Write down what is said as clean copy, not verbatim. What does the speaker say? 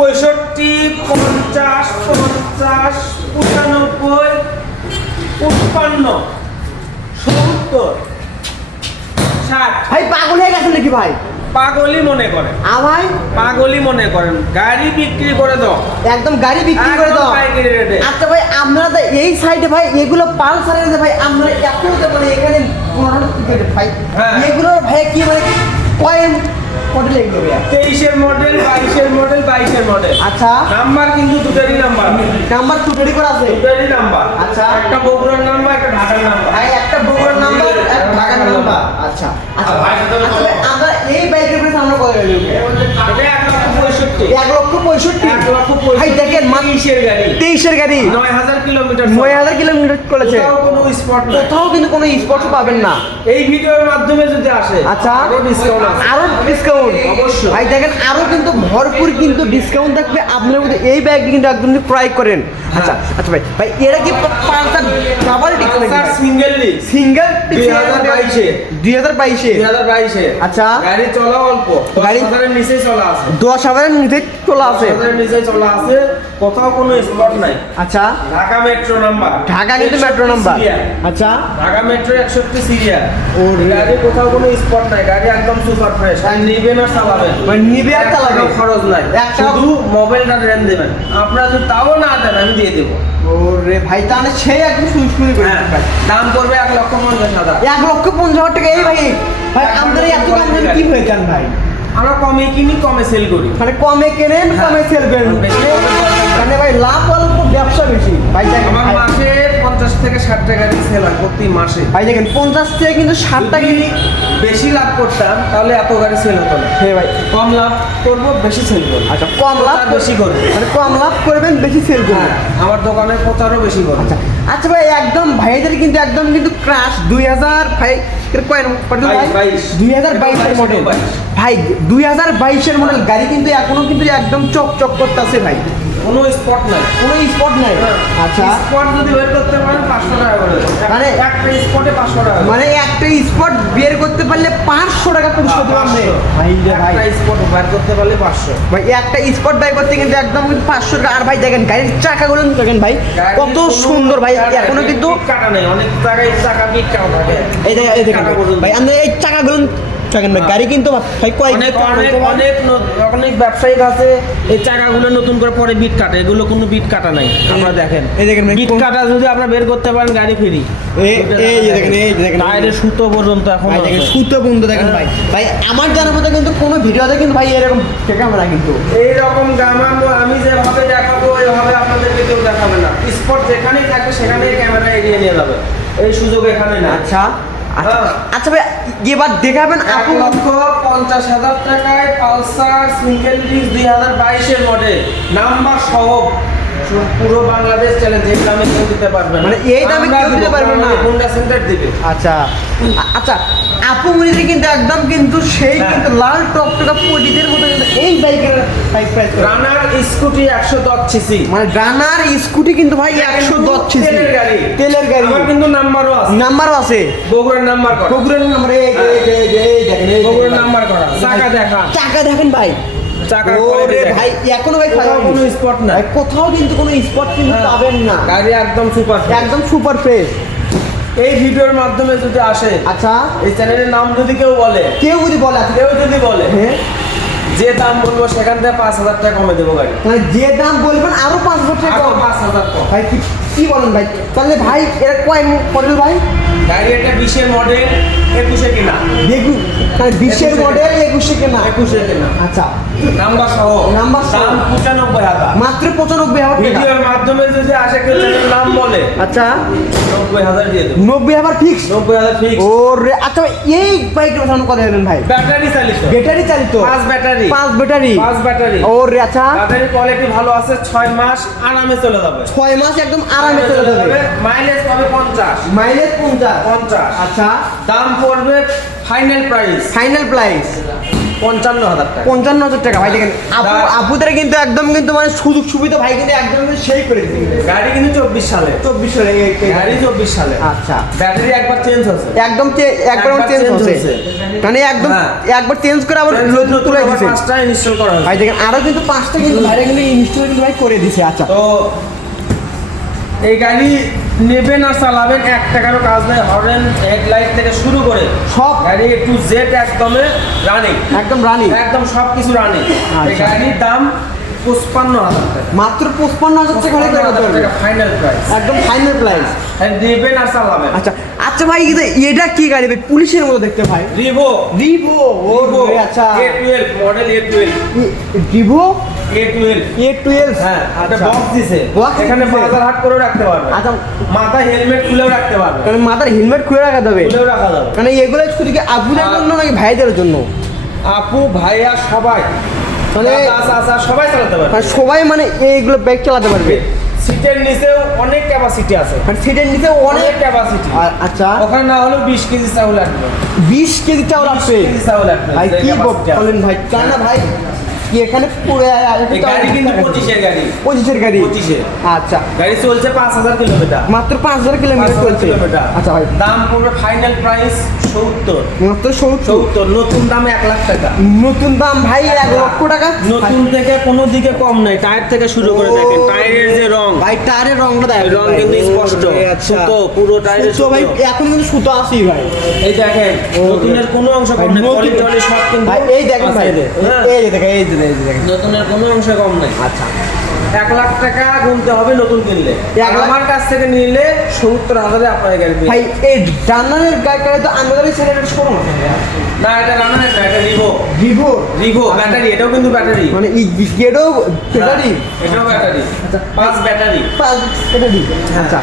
65, 50, 50, 95, 55, 70, 60। ভাই পাগল হয়ে গেছেন নাকি ভাই? পাগলই মনে করেন। ভাই পাগলই মনে করেন, গাড়ি বিক্রি করে দাও, একদম গাড়ি বিক্রি করে দাও। আচ্ছা ভাই আপনারা তো এই সাইডে ভাই এগুলো পালসারের যে ভাই আমরা এত মানে এখানে ভাই এগুলো ভাই কি মানে কয়েন মডেল এগুলো ভাই 23-এর মডেল, 22-এর মডেল, 22-এর মডেল। আচ্ছা নাম্বার কিন্তু দুটোরই নাম্বার দুটোরই করে আছে। দুটোরই নাম্বার। আচ্ছা একটা বগুড়ার নাম্বার, একটা ঢাকার নাম্বার। ভাই একটা বগুড়ার নাম্বার, একটা ঢাকার নাম্বার। আচ্ছা আচ্ছা আমরা এই বাইকের প্রাইস আমরা কত গেল? এটা 1,65,000। 1,65,000 ভাই দেখেন 23-এর গাড়ি। 23-এর গাড়ি 9,000 কিলোমিটার। 9,000 কিলোমিটার করেছে। কোনো স্পট নাই, কোথাও কিন্তু কোনো স্পর্শ পাবেন না। এই ভিডিওর মাধ্যমে যদি আসে আচ্ছা আরো ডিসকাউন্ট আছে। আরো ডিসকাউন্ট অবশ্যই। ভাই দেখেন আরো কিন্তু ভরপুর কিন্তু ডিসকাউন্ট থাকবে আপনার মধ্যে এই ব্যাগটি কিন্তু একদম যদি ক্রয় করেন। আচ্ছা আচ্ছা ভাই ভাই এরা কি Pulsar double disc sir single leak single 2022 2022 আচ্ছা গাড়ি চলা অল্প, গাড়ি 10,000-এর নিচে চলা আছে। 10,000-এর নিচে চলা আছে। 10,000-এর নিচে চলা আছে, কোথাও কোনো স্পট নাই। আচ্ছা ঢাকা মেট্রো নাম্বার, ঢাকা কিন্তু মেট্রো নাম্বার। আচ্ছা ঢাকা মেট্রো 61 সিরিয়াল। গাড়ি কোথাও কোনো স্পট নাই, গাড়ি একদম সুপার ফ্রেশ। আর নিবেন আর চালাবেন, মানে নিবে আর চালাবে, খরচ নাই, শুধু মোবাইলটা রেন্ট দেবেন। আপনারা যদি তাও না দেন আমি দিয়ে দেবো। ওরে ভাই তাহলে সেই একদম শুরু করে ভাই দাম পড়বে 1,50,000। 1,50,000 টাকা। এই ভাই ভাই আমাদের এত কম দামে কি হয়ে যান ভাই? আমরা কমে কিনি, কমে সেল করি। মানে কমে কেনেন কমে সেল করেন, মানে ভাই লাভ অল্প ব্যবসা বেশি ভাই। আমার মাসে 50 থেকে 60 টাকা সেল হয় প্রতি মাসে। ভাই দেখেন 50 থেকে কিন্তু 60 টাকা বেশি লাভ করতাম তাহলে এত গাড়ি সেল হতো না। হ্যাঁ ভাই কম লাভ করবো, বেশি সেল করবো। আচ্ছা কম লাভ বেশি করবো, মানে কম লাভ করবেন বেশি সেল করবেন। আমার দোকানের প্রচারও বেশি করবো। আচ্ছা আচ্ছা ভাই একদম ভাইদের কিন্তু একদম কিন্তু ক্রাশ 2000 ভাই এর কয় মডেল ভাই? 2022 এর মডেল ভাই। 2022 এর মডেল গাড়ি কিন্তু এখনো কিন্তু একদম চকচক করতেছে ভাই, কোনো স্পট নাই, কোনো স্পট নাই। আচ্ছা স্পট যদি বের করতে পারেন 500 টাকা করে, মানে একটা স্পটে 500 টাকা, মানে একটা স্পট বের করতে পারলে 500 টাকা পরিশোধ করবে ভাই রে ভাই। একটা স্পট বের করতে পারলে 500 ভাই একটা স্পট বাই করতে কিন্তু একদম কিন্তু 500 টাকা। আর ভাই দেখেন গাড়ির চাকাগুলো দেখেন ভাই কত সুন্দর ভাই, এখনো কিন্তু কাটা নেই, অনেক জায়গায় চাকা বিট কাটা থাকে। এই দেখেন ভাই আমরা এই চাকাগুলো দেখেন ভাই গাড়ি কিন্তু ভাই অনেক ব্যবসায়িক আছে এই চাকাগুলো নতুন করে পরে বিট কাটে, এগুলো কোনো বিট কাটা নাই। আমরা দেখেন এই দেখেন বিট কাটা যদি আপনারা বের করতে পারেন গাড়ি ফ্রি। এই দেখেন টায়ারের সুতো পর্যন্ত এখন ভাই দেখেন সুতো বন্ধ দেখেন ভাই। ভাই আমার জানার মতো কিন্তু কোনো ভিডিওতে কিন্তু ভাই এরকম ক্যামেরা কিন্তু এইরকম গামা আমি যেভাবে দেখাবো ওইভাবে আপনাদেরকে কেউ দেখাবে না। স্পট যেখানেই থাকবে সেখানেই ক্যামেরা এগিয়ে নিয়ে যাবে, এই সুযোগ এখানে না। আচ্ছা আচ্ছা ভাই এবার দেখাবেন 1,50,000 টাকায় পালসার সিঙ্গেল ডিস্ক 2022 এর মডেল নাম্বার সহ পুরো বাংলাদেশ চ্যালেঞ্জ। এই দামে কেউ দিতে পারবে না, মানে এই দামে কেউ দিতে পারবে না, হোন্ডা সেন্টার দিবে। আচ্ছা আচ্ছা আপু মুনিদের কিন্তু একদম কিন্তু সেই কিন্তু লাল টকটকা পটিদের মতো কিন্তু এই বাইকের প্রাইস রানার স্কুটি 110 সিসি, মানে রানার স্কুটি কিন্তু ভাই 110 সিসি তেলের গাড়ি। আমার কিন্তু নাম্বারও আছে বগুড়ার নাম্বার করা, বগুড়ার নাম্বার এই দেখেন বগুড়ার নাম্বার করা। চাকা দেখেন ভাই চাকা ভাই এখনো ভাই কোনো স্পট না, কোথাও কিন্তু কোনো স্পট কিন্তু পাবেন না, গাড়ি একদম সুপার ফ্রেশ। এই ভিডিওর মাধ্যমে যদি আসে, আচ্ছা এই চ্যানেলের নাম যদি কেউ যদি বলে হ্যাঁ যে দাম বলবো সেখান থেকে 5,000 টাকা কমে দেবো গাড়ি। মানে যে দাম বলবেন আরো 5,000 টাকা কম। 5,000 কম ভাই কি বলেন ভাই? তাহলে ভাই এর কয় মডেল ভাই? গাড়ি এটা 20-এর মডেল 21-এ কেনা, দেখুন মানে 20-এর মডেল 21-এ কেনা। আচ্ছা নাম্বার সহ 95,000 মাত্র 95,000 টাকা। ভিডিওর মাধ্যমে যদি আসে কেউ চ্যানেলের নাম বলে, আচ্ছা 90,000 দিয়ে দেবো। 90,000 ফিক্স। 90,000 ফিক্স। ওরে আচ্ছা ভাই এই বাইকের কথা কথা বলেন ভাই? ব্যাটারি চালিত, 5 ব্যাটারি। ওরে আচ্ছা ব্যাটারি কোয়ালিটি ভালো আছে, 6 মাস আরামে চলে যাবে। 6 মাস একদম আরামে চলে যাবে। মাইলেজ পাবে 50। মাইলেজ 50। আচ্ছা আচ্ছা দাম পড়বে ফাইনাল প্রাইস 55,000 টাকা। 55,000 টাকা ভাই দেখেন আপুদের কিন্তু একদম কিন্তু মানে সুযোগ সুবিধা ভাই কিন্তু একদম কিন্তু সেই করে দিচ্ছে গাড়ি কিন্তু 24 সালে, 24 সালে গাড়ি 24 সালে। আচ্ছা ব্যাটারি একবার চেঞ্জ হচ্ছে, একদম একবার চেঞ্জ হচ্ছে মানে একদম একবার চেঞ্জ করে আবার নতুন তুলে দিয়েছে। 5টা ইনস্টল করা হয়েছে ভাই দেখেন আরো কিন্তু 5টা কিন্তু ভাই কিন্তু ইনস্টল কিন্তু ভাই করে দিয়েছে। আচ্ছা তো এই গাড়ি নেবেন আর চালাবেন, 1 টাকারও কাজ নাই। হর্ন হেডলাইট থেকে শুরু করে সব গাড়ি A to Z একদমে রানিং, একদম রানি একদম সবকিছু রানিং। এই আচ্ছা। গাড়ির দাম 55,000 টাকা, মাত্র 55,000 টাকা হলে করে দিতে পারবে। ফাইনাল প্রাইস, একদম ফাইনাল প্রাইস। নেবেন আর চালাবেন। আচ্ছা আচ্ছা ভাই কিন্তু এটা কি গাড়ি ভাই পুলিশের মতো দেখতে ভাই রিভো, রিভো ও আচ্ছা A12 model A12, রিভো A12 A12 হ্যাঁ, একটা আচ্ছা বক্স দিছে, Box এখানে দিছে। বাজার হাট করেও রাখতে পারবে। আচ্ছা মাথা হেলমেট খুলেও রাখতে পারবে, কারণ মাথার হেলমেট খুলে রাখা যাবে খুলেও রাখা যাবে। মানে এগুলো শুধু কি আপুদের জন্য নাকি ভাইদের জন্য আপু ভাইয়া সবাই, মানে দাদা চাচা সবাই চালাতে পারবে। মানে সবাই মানে এইগুলো বাইক চালাতে পারবে। সিটের নিচেও অনেক ক্যাপাসিটি আছে, মানে সিটের নিচে অনেক অনেক ক্যাপাসিটি। আচ্ছা ওখানে না হলেও 20 কেজি চাউল লাগবে, 20 কেজি চাউল 20 আসবে কেজি চাউল লাগবে। ভাই যে কি capacity আছে। বলেন ভাই কেন না ভাই কি এখানে পুরো এই গাড়ি কিন্তু 25 এর গাড়ি, 25 এর গাড়ি 25 এর আচ্ছা গাড়ি চলছে 5,000 কিলোমিটার, মাত্র 5000 কিলোমিটার 5,000 চলছে কিলোমিটার। আচ্ছা ভাই দাম পড়বে ফাইনাল প্রাইস 70, মাত্র 70 70 নতুন দাম 1 লাখ টাকা। নতুন দাম ভাই 1 লক্ষ টাকা নতুন থেকে কোনো দিকে কম নাই, টায়ার থেকে শুরু করে দেখেন টায়ারের যে রং, ভাই টায়ারের রংটা দেখ রং কিন্তু স্পষ্ট, সুতো পুরো টায়ারের সুতো ভাই এখন কিন্তু সুতো আসেই ভাই এই দেখেন নতুনের কোনো অংশ কম নাই, নতুন- টলি সব কিন্তু ভাই এই দেখেন ভাই আছে। হ্যাঁ, এই যে দেখেন এই যে দেখেন নতুনের কোনো অংশ কম নাই। আচ্ছা 1 লাখ টাকা গুনতে হবে নতুন কিনলে, 1 লাখ- আমার কাছ থেকে নিলে 70,000 আপনার গাড়ি পেয়ে ভাই এই ডানারের গাড়ি তো আমাদের ছেড়ে শোরুম আছে না, এটা রানার না, এটা রিভো, ভিভো রিভো ব্যাটারি, এটাও কিন্তু ব্যাটারি, মানে এই গেডো ব্যাটারি এটাও ব্যাটারি, 5 ব্যাটারি। ব্যাটারি হ্যাঁ। আচ্ছা